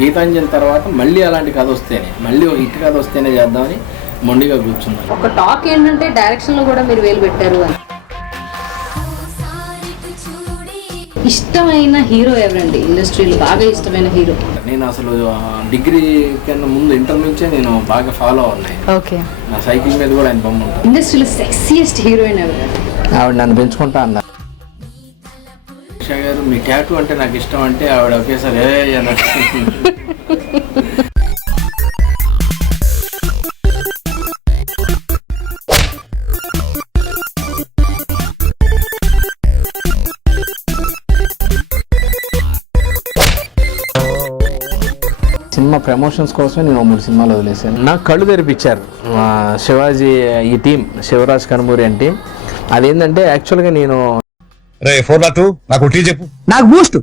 గీతాంజలి తర్వాత మళ్ళీ అలాంటి కథ వస్తేనే, మళ్ళీ ఒక హిట్ కథ వస్తేనే చేద్దామని మొండిగా కూర్చున్నాను. ఒక టాక్ ఏంటంటే డైరెక్షన్లో కూడా మీరు వేలు పెట్టారు అని. ఇష్టమైన హీరో ఎవరండి ఇండస్ట్రీలో? బాగా ఇష్టమైన హీరో? నేను అసలు డిగ్రీ కన్నా ముందు ఇంటర్ నుంచే నేను బాగా ఫాలో అవున్నాయి. ఓకే. నా సైకిల్ మీద కూడా ఆయన బొమ్మ ఉంటుంది. ఇండస్ట్రీలో సెక్సియెస్ట్ హీరోయిన్ ఎవరు? ఆవిడ నన్ను పెంచుకుంటా అన్నారు. ఉషా గారు మీ ట్యాటూ అంటే నాకు ఇష్టం అంటే ఆవిడ ఒకేసారి సినిమా ప్రమోషన్స్ కోసమే నేను 3 సినిమాలు వదిలేసాను. నాకు కళ్ళు తెరిపించారు శివాజీ, ఈ టీం శివరాజ్ కనుమూరి అంటే. అదేంటంటే యాక్చువల్గా నేను నాకు టీ చెప్పు, నాకు బూస్ట్.